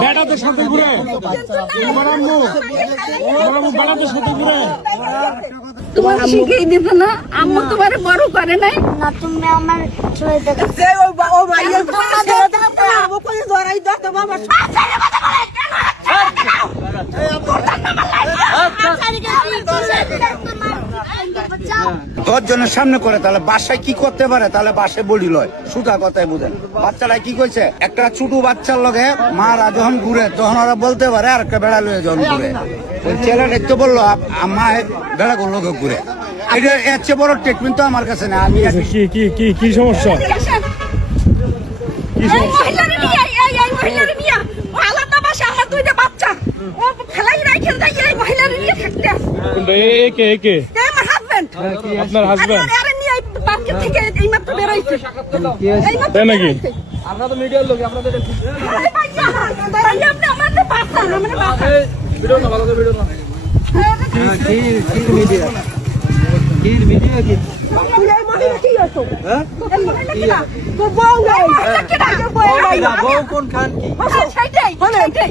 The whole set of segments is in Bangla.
বেড়াতে তোমার শিখিয়ে দিত না আম্মু তোমার বড় করে নাই না তুমি আমার ছেলে দেখো দশ জনের সামনে করে তাহলে বাসায় কি করতে পারে? তাহলে বাসায় বলি লয়। সুতা কথায় বুঝেন। বাচ্চারা কি কইছে? একটা ছোট বাচ্চার লগে মারা যখন ঘুরে তখন ওরা বলতে পারে আর একটা বেড়া লয়ে যখন ঘুরে। ওই ছেলেটা তো বলল মা বেড়া করল ঘুরে? এটা এর চেয়ে বড় ট্রিটমেন্ট তো আমার কাছে না আমি কি কি কি কি সমস্যা নিয়ে আয়, এই এই মহিলারে নিয়ে আয়। ও আলাদা বাসা আমার দুইটা বাচ্চা ও খেলাই রাখে দেয় এই মহিলারে নিয়ে থাকতে আসে। একে এই আমার হাজবেন্ড আপনার হাজবেন্ড আরে নিয়ে এই থেকে এই বেরোইছে তাই নাকি? বেরোইছে। আরে ভাইয়া, ভাইয়া, আপনি আমাদের বাঁচান, আমাদের বাঁচান। এই মহিলা কি হতো? এই মহিলা কিরা? তোর বউ নাই। এটা বউ নাই। হ্যাঁ, সেইটাই, সেইটাই।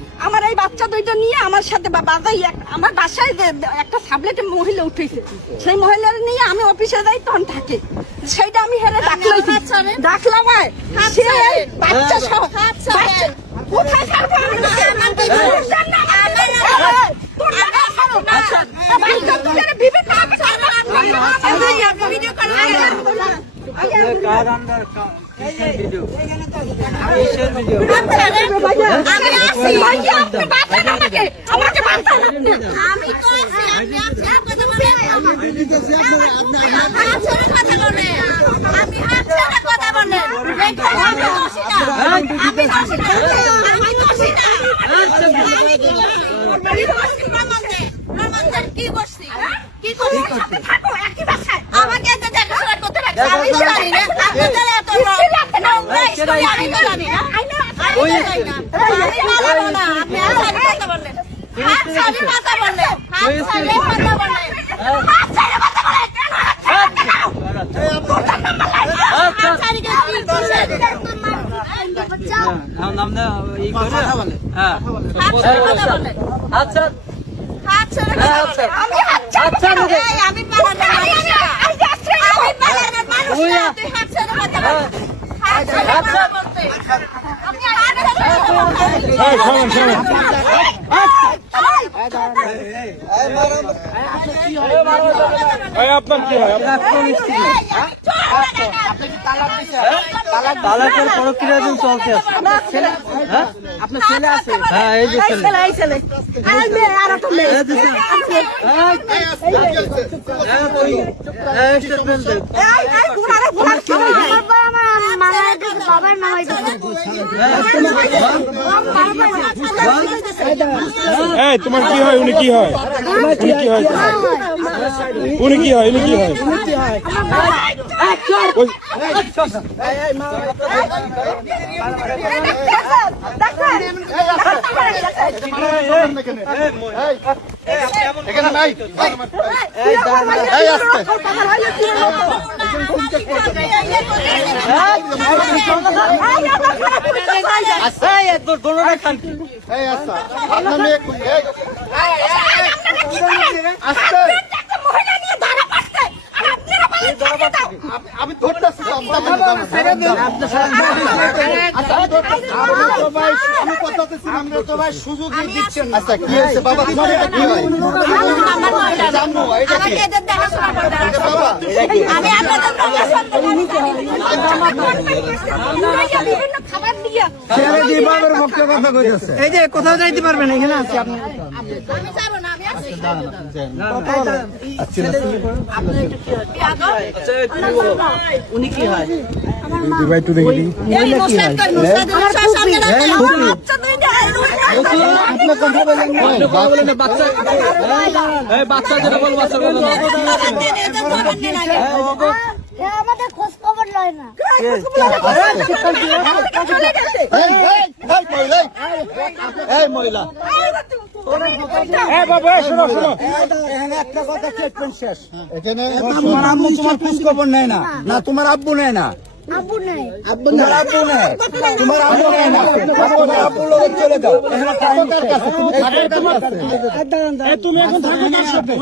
আমার এই বাচ্চা দুইটা নিয়ে আমার সাথে বাজাই আমার বাসায় যে একটা সাবলেটে মহিলা উঠেছে সেই মহিলার নিয়ে আমি অফিসে যাই তখন থাকে সেইটা আমি হেরে ডাকলাম ডাকলাম বাচ্চা। বাচ্চা- কোথায় বিভিন্ন কি করছি কি করছি। আমাকে দেখাশোনা করতে রাখছে আমি আচ্ছা আমি। এই, আমি আপনার কি হয়? তালাকের প্রক্রিয়া দিন চলতে আছে আপনার ছেলে আছে? হ্যাঁ এই যে এই ছেলে। এই ছেলে। এই মেয়ে, আর একটা মেয়ে। এই স্টেটমেন্ট এই, এই, ঘোড়ারে, ঘোড়ারে কি হয়? বাবা আমার দিছে বাবার নাম এই তোমার কি হয়? উনি কি হয়? উনি কি হয়? উনি কি হয়? উনি কি হয়? এই আসতে এই একদম দোনোটা খান কি মহিলা নিয়ে ধরা পড়ছে আর আপনারা বলেন ছেড়ে দাও। আমি এই যে কোথাও যাইতে পারবেন এখানে আছি আপনি আমি না। বাচ্চা যেটা বল বাচ্চা খবর লয় না। এই, এই, এই, মহিলা, এই মহিলা। এই বাবা এই শোনো শোনো। এখানে একটা কথা ট্রিটমেন্ট শেষ। এখানে তোমার খবর নেয় না। না তোমার আব্বু নেয় না। আব্বু নেই। তোমার আব্বু নেয় তোমার আব্বু নেয় না। তোমার আব্বুর লোক চলে যাও। এখানে টাইম এই তুমি এখন থাকো কার সাথে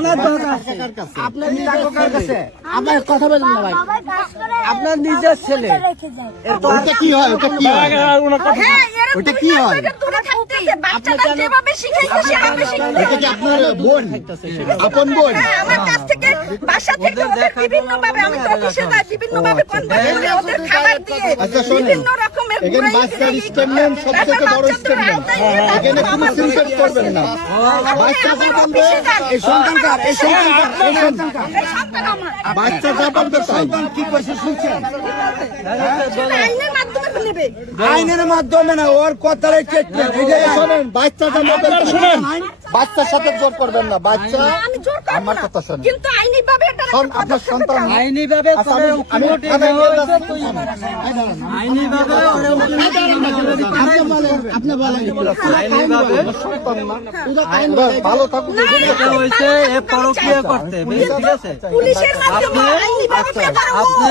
আপনি টাকা কার কাছে? আমার কথা বলেন না ভাই। বাবাই কাজ করে আপনার নিজের ছেলে। রেখে ওটা কি হয়? ওটা কি হয়? হ্যাঁ ওটা কি হয়? তোরা যেভাবে শিখাইছে সেভাবে শিখাইছে এটা কি আপনার বোন? আপন বোন? হ্যাঁ, আমার কাছ থেকে বাসা থেকে ওদের বিভিন্ন ভাবে আমি তো অফিসে যাই বিভিন্ন ভাবে কনভার্ট করে ওদের খাবার দিয়ে আচ্ছা, শোনেন। বিভিন্ন রকমের এখানে স্টেটমেন্ট সব তারপর থেকে বড় স্টেটমেন্ট এখানে কোনো আমার সিনকেট অফিসে করবেন না। এই সন্তানকার এই সন্তানকার এই সন্তান বাচ্চা সন্তান কি কইছে শুনছেন? আইনের মাধ্যমে নেবে। আইনের মাধ্যমে না ওর কথার এই যে শোনেন বাচ্চা বলতে শুনেন। বাচ্চার সাথে জোর করবেন না বাচ্চা। আমি জোর আমার কথা শোনেন। কিন্তু আইনি ভাবে এটা আপনার সন্তান আইনি ভাবে আচ্ছা, আমি- আইনি ভাবে আপনি বলেন আপনি বলেন। আইনি ভাবে ওরা ভালো থাকুক এটা হয়েছে এ পরক্রিয়া করতে ঠিক আছে? পুলিশের মাধ্যমে আইনি ভাবে আপনি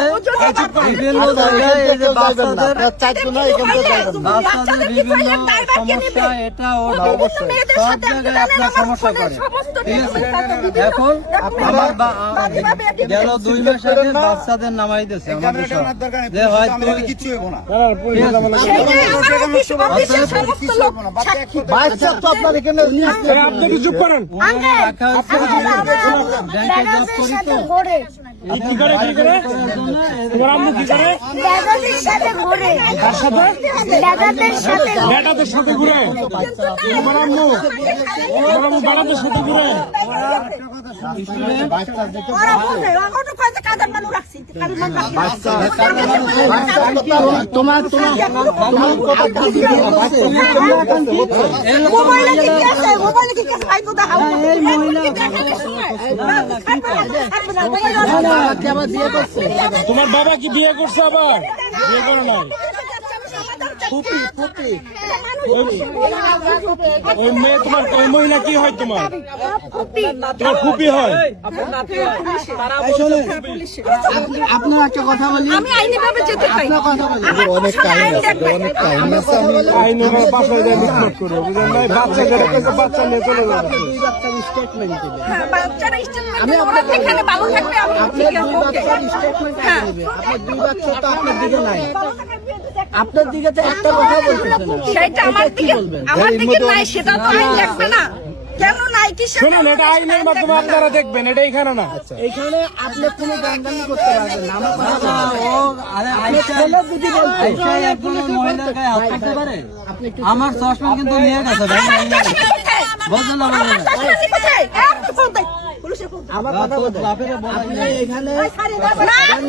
আপনি- বিভিন্ন জায়গায় এই যে বাচ্চাদের চারজন না। এখান থেকে বাচ্চাদের বিভিন্ন সমস্যা এটা অবশ্যই। সব জায়গায় আপনার সমস্যা করে। এখন আমার গেল দুই মাস আগে বাচ্চাদের নামাই দিয়েছে আমাদের যে হয়তো কিছু হইব না। বাচ্চা তো আপনার এখানে আপনি চুপ করেন। ব্যাংকে জব করি তো। কি করে কি করে তোমার আম্মু কি করে ব্যাগাদের সাথে ঘোরে কার সাথে ব্যাগাদের সাথে বেটাদের সাথে ঘুরে তোমার আম্মু তোমার আম্মু বেটাদের সাথে ঘুরে তোমার তোমার তোমার বাবা কি বিয়ে করছে আবার? বিয়ে করে নাই? ওই মেয়ে তোমার ওই মহিলা কি হয় তোমার? তোমার ফুপি হয়? আপনার একটা কথা বলি। আমি আইনি ভাবে অনেক টাইম আছে অনেক টাইম আছে। আমি আইন বাসায় যায় মিটমাট করে। বুঝলেন ভাই? বাচ্চা যেটা কইছে বাচ্চা নিয়ে চলে যাবে। হ্যাঁ, বাচ্চারা statement দিলে ওরা যেখানে ভালো থাকবে আমি ঠিক আছে ওকে হ্যাঁ। আপনার দুই বাচ্চা তো আপনার দিকে নাই। আপনার দিকে তো একটা কথা বলতেছে সেটা আমার দিকে আমার দিকে নাই সেটা তো আইন দেখবে না। কেন নাই কি শুনুন এটা আইনের মাধ্যমে আপনারা দেখবেন এটা এখানে না। এখানে আপনি কোনো গান্ডামি করতে পারবেন না। আমার কথা আরে আইসা আইসা একজন মহিলার গায়ে হাত দিতে পারে আমার চশমা কিন্তু নিয়ে গেছে ভাই। বুঝলেন না আমার কথা বলতে বাপেরে এখানে আপনি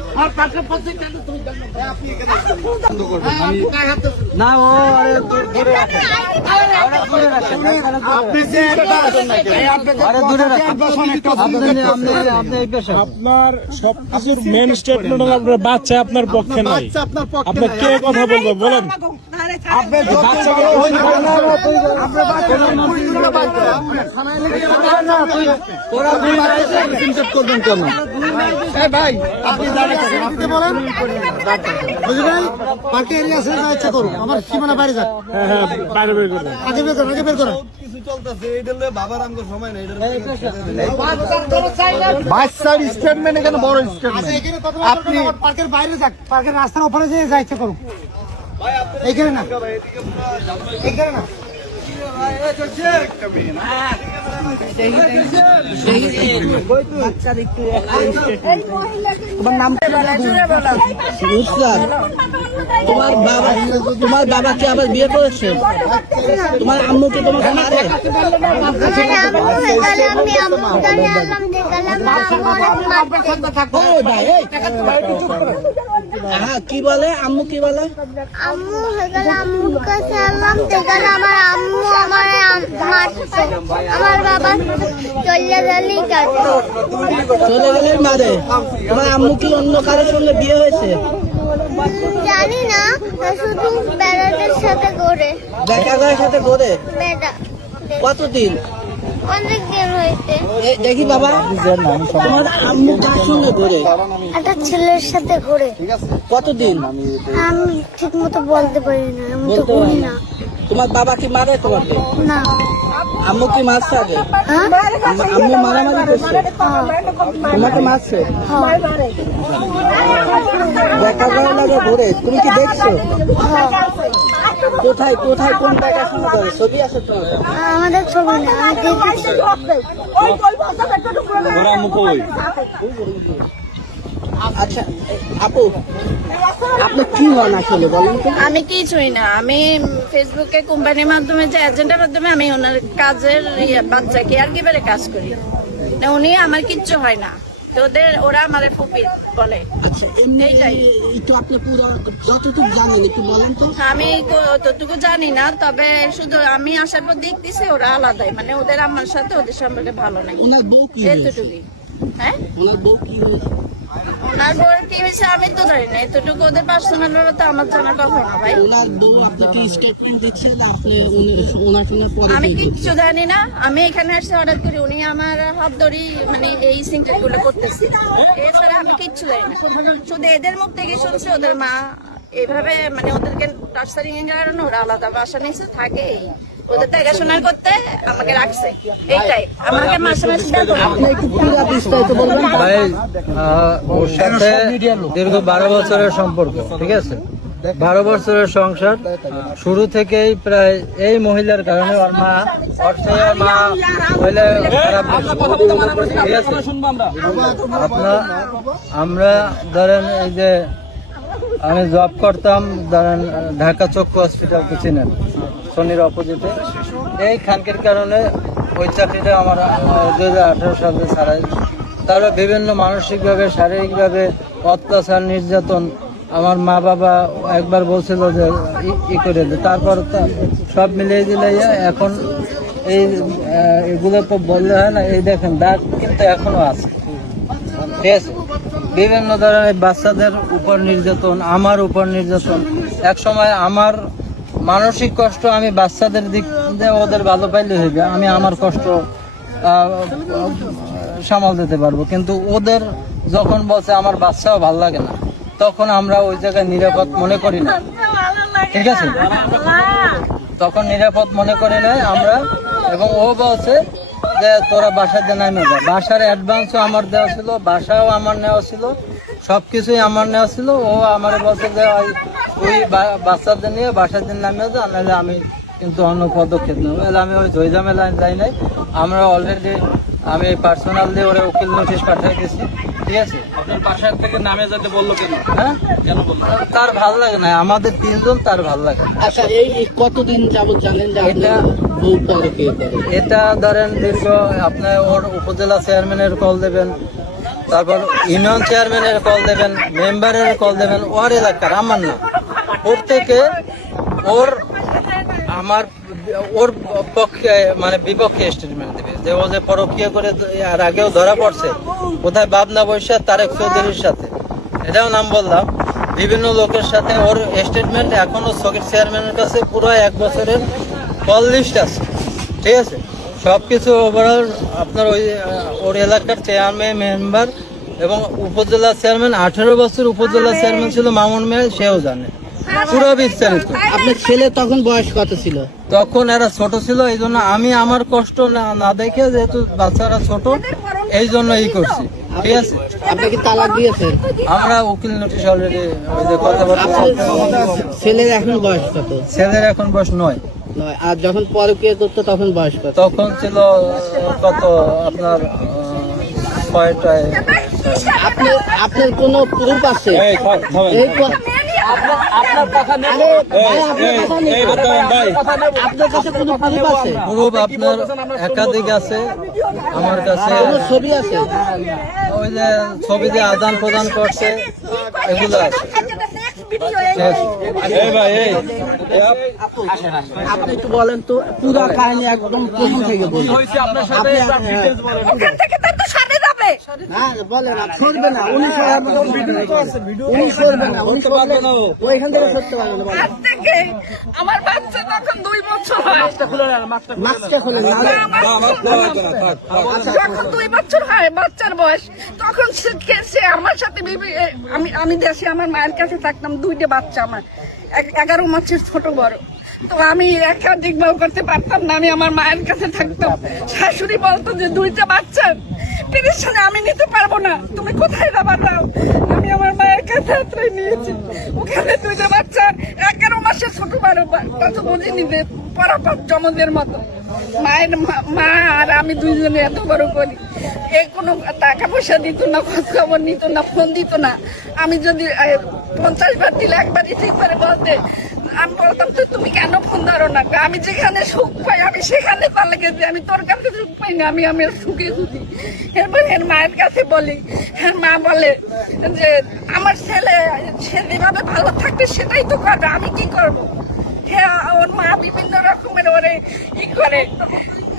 না ও আপনার সবকিছুর মেন স্টেটমেন্ট হলো আপনার বাচ্চা আপনার পক্ষে নাই। আপনার আপনি কে কথা বলব? বলেন। ভাই আপনি বলেন। বুঝলি ভাই? পার্টি এরিয়া আছে না ইচ্ছা করুন। আমার সীমানা বাইরে যাক। হ্যাঁ হ্যাঁ বাইরে বের করবেন আগে বের করুন আগে বের করুন। স্টেটমেন্ট আপনি পার্কের বাইরে যাক। পার্কের রাস্তার ওপরে যে যা ইচ্ছে করুক। এইখানে না এইখানে না তোমার বাবা তোমার বাবা কি আবার বিয়ে করেছে তোমার আম্মু কি তোমাকে মারে আমার আম্মু হয়ে কি বলে? আম্মু কি বলে? আম্মু আম্মুর কাছে দেখালে আমার আম্মু আমার মারছে। আমার বাবা চলে কাছে চলে গেলে মারে। তোমার আম্মু কি অন্য কারোর সঙ্গে বিয়ে হয়েছে? জানি না শুধু বেড়াদের সাথে ঘুরে। সাথে কতদিন? অনেক দিন হয়েছে। দেখি বাবা। তোমার আম্মু কার সঙ্গে ঘুরে? একটা ছেলের সাথে ঘুরে। কতদিন? আমি ঠিক মতো বলতে পারি না আমি তো ঘুরি না। তোমার বাবা কি মারে তোমাকে? না। আম্মু কি মারছে আগে? হ্যাঁ? আম্মু মারামারি করছে? তোমাকে মারছে? দেখা যায় লাগে ঘুরে। তুমি কি দেখছ? কোথায় কোথায় কোন করে ছবি আছে কাছে? আমাদের ছবি না ওরা ওই আচ্ছা আপু আপনি কি হন আসলে বলেন তো? আমি কিছুই না আমি ফেসবুকে কোম্পানির মাধ্যমে যে এজেন্টের মাধ্যমে আমি ওনার কাজের ইয়ে, বাচ্চা কেয়ার গিভারে কাজ করি। না উনি আমার কিচ্ছু হয় না। তো ওদের ওরা আমার ফুপি বলে। আচ্ছা এমনি এইটাই। একটু আপনি পুরো যতটুকু জানেন একটু বলেন তো। আমি তো অতটুকু জানি না তবে শুধু আমি আসার পর দেখতেছি ওরা আলাদাই। মানে ওদের আমার সাথে ওদের সম্পর্কে ভালো নাই। ওনার বউ কি হয়েছে? এতটুকুই। হ্যাঁ? ওনার বউ কি হয়েছে? ওনার পর কি হয়েছে আমি তো জানি না এতটুকু ওদের পার্সোনাল ভাবে তো আমার জানার কথা না ভাই। ওনার বউ আপনাকে স্টেটমেন্ট দিচ্ছে না আপনি ওনার সঙ্গে পরে আমি কিচ্ছু জানি না আমি এখানে এসে অর্ডার করি উনি আমার হাত ধরি মানে এই সিংটেটগুলো করতেছে। এছাড়া আমি কিচ্ছু জানি না। শুধু এদের মুখ থেকে শুনছি ওদের মা এইভাবে মানে ওদেরকে টার্সারিং এর কারণে ওরা আলাদা বাসা নিচে থাকে। সাথে দীর্ঘ বারো বছরের সম্পর্ক, ঠিক আছে? বারো বছরের সংসার, শুরু থেকেই প্রায় এই মহিলার কারণে মা মা। আপনার, আমরা ধরেন এই যে আমি জব করতাম, ধরেন ঢাকা চক্ষু হসপিটাল তো চিনেন। শনির অপোজিটে। এই খানকের কারণে ওই চাকরিটা আমার দু হাজার আঠারো সালে ছাড়াই। তারপর বিভিন্ন মানসিকভাবে, শারীরিকভাবে অত্যাচার, নির্যাতন আমার মা বাবা একবার বলছিল যে ই- করে দে। তারপর সব মিলিয়ে দিলে এখন এই এগুলো তো বললে হয় না, এই দেখেন দাগ কিন্তু এখনও আছে। ঠিক আছে বিভিন্ন ধরনের বাচ্চাদের উপর নির্যাতন, আমার উপর নির্যাতন। এক সময় আমার মানসিক কষ্ট আমি বাচ্চাদের দিক দিয়ে ওদের ভালো পাইলে হইবে, আমি আমার কষ্ট সামাল দিতে পারব। কিন্তু ওদের যখন বলছে আমার বাচ্চাও ভালো লাগে না, তখন আমরা ওই জায়গায় নিরাপদ মনে করি না। ঠিক আছে? তখন নিরাপদ মনে করি না আমরা, এবং ও বলছে যে তোরা বাসার দিয়ে নামে যা। বাসার অ্যাডভান্সও আমার দেওয়া ছিল, বাসাও আমার নেওয়া ছিল সব কিছুই আমার নেওয়া ছিল। ও আমার বলছে যে ওই- বাচ্চাদের নিয়ে বাসার দিন নামে যা নাহলে আমি কিন্তু অন্য পদক্ষেপ নেব। আমি ওই ঝইঝামেলায় যাই নাই। আমরা অলরেডি আমি পার্সোনাল দিয়ে ওরা উকিল নোটিশ পাঠিয়ে গেছি ঠিক আছে? আপনার বাসার থেকে নামে যেতে বলল কেন? হ্যাঁ? কেন বলল? তার ভালো লাগে না। আমাদের তিনজন তার ভালো লাগে আচ্ছা এই কতদিন যাবত জানেন যে করে এটা ধরেন দীর্ঘ আপনার ওর উপজেলা চেয়ারম্যানের কল দেবেন তারপর ইউনিয়ন চেয়ারম্যানের কল দেবেন মেম্বারের কল দেবেন ওর এলাকার আমার না। ওর থেকে ওর আমার ওর পক্ষে মানে বিপক্ষে স্টেটমেন্ট দেবে। যে ও যে পরকীয় করে আর আগেও ধরা পড়ছে কোথায় বাবনা বৈশা তারেক চৌধুরীর সাথে? এটাও নাম বললাম। বিভিন্ন লোকের সাথে ওর স্টেটমেন্ট এখনও সকেট চেয়ারম্যানের কাছে পুরো এক বছরের কল লিস্ট আছে। ঠিক আছে? সব কিছু ওভারঅল আপনার ওই ওর এলাকার চেয়ারম্যান মেম্বার এবং উপজেলা চেয়ারম্যান আঠেরো বছর উপজেলা চেয়ারম্যান ছিল মামুন মেয়ে সেও জানে। পুরো বিস্তারিত আপনার ছেলে তখন বয়স কত ছিল? তখন এরা ছোট ছিল এই জন্য আমি আমার কষ্ট না না দেখে যেহেতু বাচ্চারা ছোট এই জন্য ই করছি। ঠিক আছে? আপনি কি তালাক দিয়েছেন? আমরা উকিল নোটিশ অলরেডি ওই যে কথাবার্তা ছেলের এখন বয়স কত? ছেলের এখন বয়স নয়। নয়। আর যখন পরকীয়া করতো তখন বয়স কত? তখন ছিল কত আপনার ছয়টায় আপনার আপনার কোনো প্রুফ আছে? আপনার কথা নেই আরে ভাই, আপনার কথা নেই। এই বর্তমান ভাই আপনার কাছে কোনো প্রুফ আছে? গ্রুপ আপনার একাধিক আছে। আমার কাছে ছবি আছে? ওই যে ছবি যে আদান প্রদান করছে এগুলো আছে। আপনি একটু বলেন তো পুরো কাহিনী একদম প্রথম থেকে বলুন। আমার বাচ্চা তখন দুই বছর হয় মাস্কটা খুলে না না, আমার না, আমার দেওয়া হচ্ছে না, থাক, থাক। যখন দুই বছর হয় বাচ্চার বয়স তখন সে সে আমার সাথে আমি আমি দেশে আমার মায়ের কাছে থাকতাম দুইটা বাচ্চা আমার। এগারো মাসের ছোট বড়। তো আমি একা দেখভাল করতে পারতাম না, আমি আমার মায়ের কাছে থাকতাম। শাশুড়ি বলতো যে, দুইটা বাচ্চা পেরেশানে আমি নিতে পারব না। তুমি কোথায় যাবার দাও? আমি আমার মায়ের কাছে আশ্রয় নিয়েছি। ওখানে দুইটা বাচ্চা, এগারো মাসে ছোট বারো বা- তত বুঝিনি যে, পরাপর জমদের মতো। মায়ের মা- আর আমি দুইজনে এত বড় করি। এ কোনো টাকা পয়সা দিত না খোঁজ খবর নিত না, ফোন দিত না। আমি যদি পঞ্চাশ বার দিলে একবার রিসিভ করে বলতে আমি বলতাম তো তুমি কেন ফোন ধরো না? আমি যেখানে সুখ পাই, আমি সেখানে পালে গেছি। আমি তোর কাছে সুখ পাই না, আমি আমি সুখে খুঁজি এরপর এর মায়ের কাছে বলি হ্যাঁ মা বলে যে, আমার ছেলে, সে যেভাবে ভালো থাকবে, সেটাই তো করবে, আমি কি করব? হ্যাঁ ওর মা বিভিন্ন রকমের ওরে ই করে।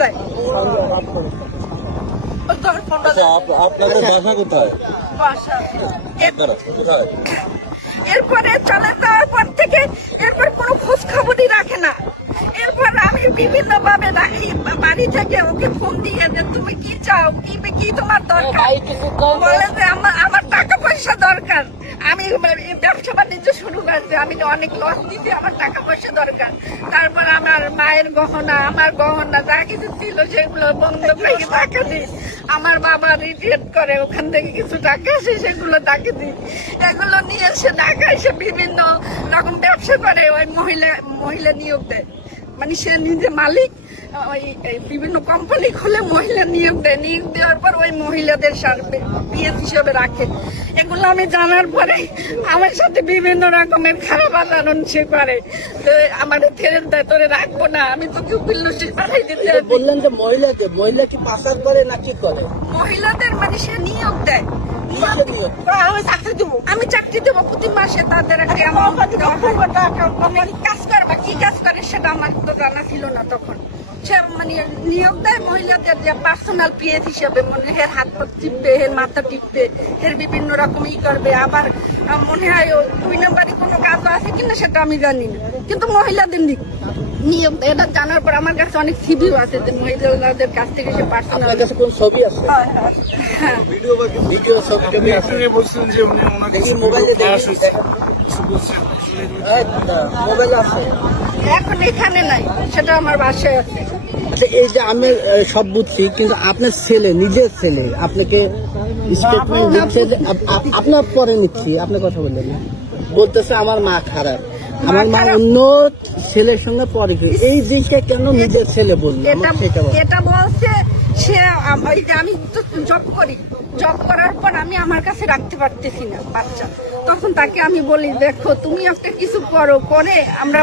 যায়। আচ্ছা, আপনাদের বাসা কোথায়? এরপরে চলে যাওয়ার পর থেকে এরপর কোনো খোঁজ খবরই রাখে না। এরপর আমি বিভিন্ন ভাবে বাড়ি থেকে ওকে ফোন দিয়ে যে তুমি কি চাও কি কি তোমার দরকার? বলে যে আমার আমার টাকা পয়সা দরকার। আমি ব্যবসা বাণিজ্য শুরু করছি আমি অনেক লস দিতে আমার টাকা পয়সা দরকার। তারপর আমার মায়ের গহনা, আমার গহনা যা কিছু ছিল সেগুলো বন্ধ করে টাকা দিই। আমার বাবা রিটায়ার করে, ওখান থেকে কিছু টাকা আসে সেগুলো তাকে দিই। এগুলো নিয়ে এসে ঢাকা এসে বিভিন্ন রকম ব্যবসা করে, ওই মহিলা মহিলা নিয়োগ দেয়। মানে সে নিজে মালিক, ওই বিভিন্ন কোম্পানি খুলে মহিলা নিয়োগ দেয়। নিয়োগ দেওয়ার পর ওই মহিলাদের পিএস হিসেবে রাখে। এগুলো আমি জানার পরে আমার সাথে বিভিন্ন রকমের খারাপ আচরণ সে করে। তো আমাদের ফেরত দেয় তোরে রাখব না, আমি তোকে উকিল নোটিশ পাঠাই বললেন যে মহিলাকে, মহিলা কি পাচার করে না কি করে? মহিলাদের মানে সে নিয়োগ দেয়। আমি চাকরি দেবো। আমি চাকরি দেবো প্রতি মাসে তাদের হয়। কাজ করবা কি কাজ করে সেটা আমার তো জানা ছিল না তখন। সে মানে নিয়োগ দেয় মহিলাদের যে পার্সোনাল পিএস হিসেবে মানে হের হাত পা টিপবে হের মাথা টিপবে হের বিভিন্ন রকম ই করবে। আবার মনে হয় দুই নম্বরই কোনো কাজ আছে কিনা সেটা আমি জানি না। কিন্তু মহিলাদের নিয়োগ এটা জানার পর আমার কাছে অনেক সিভিও আছে যে মহিলাদের কাছ থেকে সে পার্সোনাল আপনার কাছে কোন ছবি আছে? হ্যাঁ ভিডিও ছবি টবি আছে? দেখি মোবাইলে দেখি। মোবাইল আছে। এখন এখানে নাই সেটা আমার বাসায় আছে। আচ্ছা এই যে আমি সব বুঝছি কিন্তু আপনার ছেলে নিজের ছেলে আপনাকে স্টেটমেন্ট দিচ্ছে যে আপ- আপ- আপনার পরে নিচ্ছি আপনি কথা বললেন না। বলতেছে আমার মা খারাপ। আমার মা অন্য ছেলের সঙ্গে পরে গিয়ে এই জিনিসটা কেন নিজের ছেলে বলল? এটা বলছে সে আম- ওই যে আমি তো জব করি। জব করার পর আমি আমার কাছে রাখতে পারতেছি না বাচ্চা। তখন তাকে আমি বলি দেখো তুমি একটা কিছু করো করে আমরা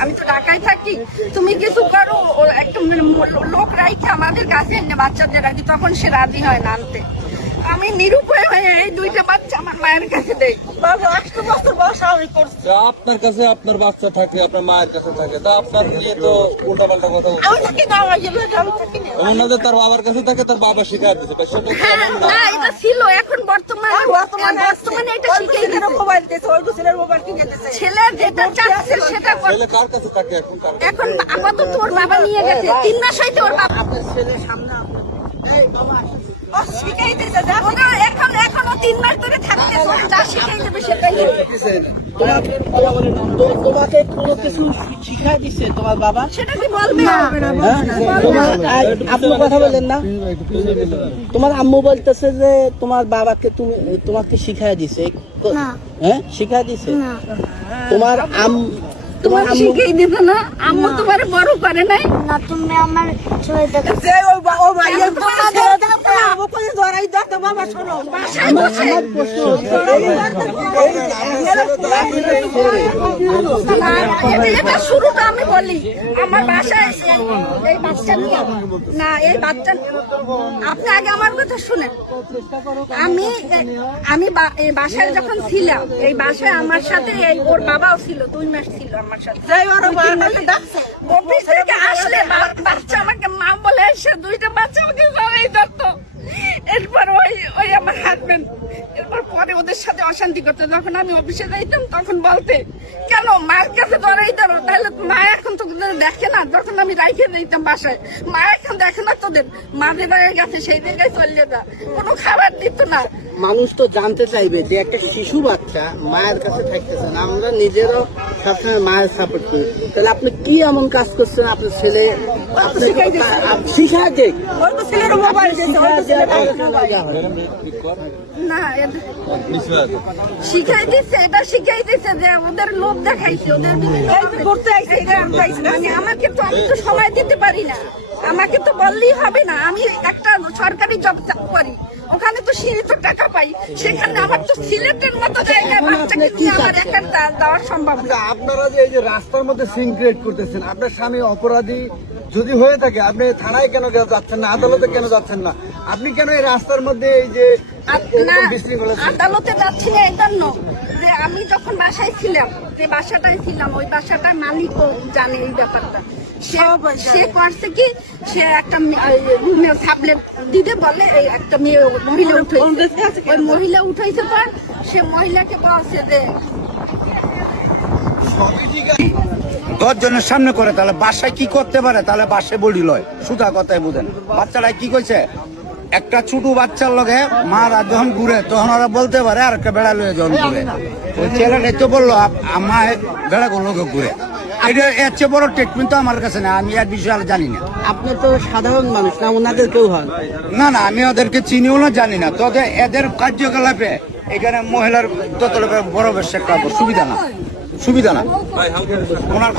আমি তো ঢাকায় থাকি তুমি কিছু করো একটা লোক রাইখে আমাদের কাছে এনে বাচ্চাদের রাখি। তখন সে রাজি হয় না আনতে। আমি নিরুপায় হয়ে এই দুইটা বাচ্চা আমার মায়ের কাছে দেই। বাবা আটশো বছর বয়স আমি করছি। আপনার কাছে আপনার বাচ্চা থাকে আপনার মায়ের কাছে থাকে। তা আপনার নিয়ে তো উল্টা পাল্টা কথা বলছে আমি থাকি না আমার জন্য আমি থাকি না। ওনাদের তার বাবার কাছে থাকে তার বাবা শিখাই দিচ্ছে তা সেটা কি হ্যাঁ না? এটা ছিল এখন বর্তমানে। বর্তমানে বর্তমানে এটা মোবাইল ওই ছেলের মোবাইল কিনে ছেলে যেটা চাচ্ছে সেটা ছেলে কার কাছে থাকে এখন? এখন আপাতত ওর বাবা নিয়ে গেছে। তিন মাস হইতে ওর বাবা ও শিখাই দিয়েছে যা ওরা এখন এখনও তিন মাস ধরে থাকতে যা শিখাই দেবে তোমাকে কোনো কিছু শিখা দিচ্ছে তোমার বাবা? সেটা কি বলবে আম্মু কথা বলেন না। তোমার আম্মু বলতেছে যে তোমার বাবাকে তুমি তোমাকে শিখাই দিছে। হ্যাঁ? শিখাই দিছে? তোমার আম তোমার শিখাই দিত না আম্মু তোমার বড় করে নাই না তুমি আমার দেখো যে ওই ও শুরুটা আমি বলি আমার বাসায় এই- এই বাচ্চা না এই বাচ্চা আপনি আগে আমার কথা শুনেন আমি আমি বা- এই বাসায় যখন ছিলাম এই বাসায় আমার সাথে এই ওর বাবাও ছিল দুই মাস ছিল আমার সাথে। আসলে বা- বাচ্চা আমাকে মা বলে এসে দুইটা বাচ্চা আমাকে সবাই ধরতো এরপর ওই ওই আমার হাজবেন্ড এরপর পরে ওদের সাথে অশান্তি করতে যখন আমি অফিসে যাইতাম তখন বলতে কেন মায়ের কাছে ধরেই ধরো তাহলে মা এখন তো দেখে না? যখন আমি রাইখে দিতাম বাসায় মা এখন দেখে না তোদের মাঝে হয়ে গেছে সেই জায়গায় চলে যা কোনো খাবার দিত না। মানুষ তো জানতে চাইবে যে একটা শিশু বাচ্চা মায়ের কাছে থাকতেছে না আমরা নিজেরও সবসময় মায়ের সাপোর্ট করি। তাহলে আপনি কি এমন কাজ করছেন? আপনার ছেলে শিখা তো ছেলের মোবাইল শিখাই এটা শিখাই যে ওদের লোভ দেখাইছে ওদের। মানে আমাকে তো আমি তো সময় দিতে পারি না আমাকে তো বললেই হবে না আমি একটা সরকারি জব করি ওখানে তো সীমিত টাকা পাই। সেখানে আমার তো সিলেটের মতো জায়গায় বাচ্চাকে নিয়ে আমার একা দেওয়া সম্ভব না। আপনারা যে এই যে রাস্তার মধ্যে সিন ক্রিয়েট করতেছেন আপনার স্বামী অপরাধী যদি হয়ে থাকে আপনি থানায় কেন যাচ্ছেন না আদালতে কেন যাচ্ছেন না? আপনি কেন এই রাস্তার মধ্যে এই যে আদালতে যাচ্ছি না এই জন্য। যে আমি যখন বাসায় ছিলাম যে বাসাটায় ছিলাম ওই বাসাটার মালিকও জানে এই ব্যাপারটা। সে- কি? সে একটা রুমে দিতে বলে একটা মেয়ে মহিলা উঠাইছে ওই মহিলা উঠাইছে পর সে মহিলাকে বলছে যে দশ জনের সামনে করে তাহলে বাসায় কি করতে পারে? তাহলে বাসে বলি লয়। সুতা কথায় বুঝেন। বাচ্চারা কি কইছে? একটা ছোট বাচ্চার লগে মা রাত যখন ঘুরে তখন ওরা বলতে পারে আর একটা বেড়া লয়ে যখন ঘুরে। ওই ছেলেটাই তো বলল মা বেড়া লোকে ঘুরে? এটা এর চেয়ে বড় ট্রিটমেন্ট তো আমার কাছে না আমি আর বিষয়ে আর জানি না। আপনি তো সাধারণ মানুষ না ওনাদের কেউ হন না না আমি ওদেরকে চিনিও না জানি না। তবে এদের কার্যকলাপে এখানে মহিলার তত বড় বেশ একটা সুবিধা না সুবিধা না। ওনার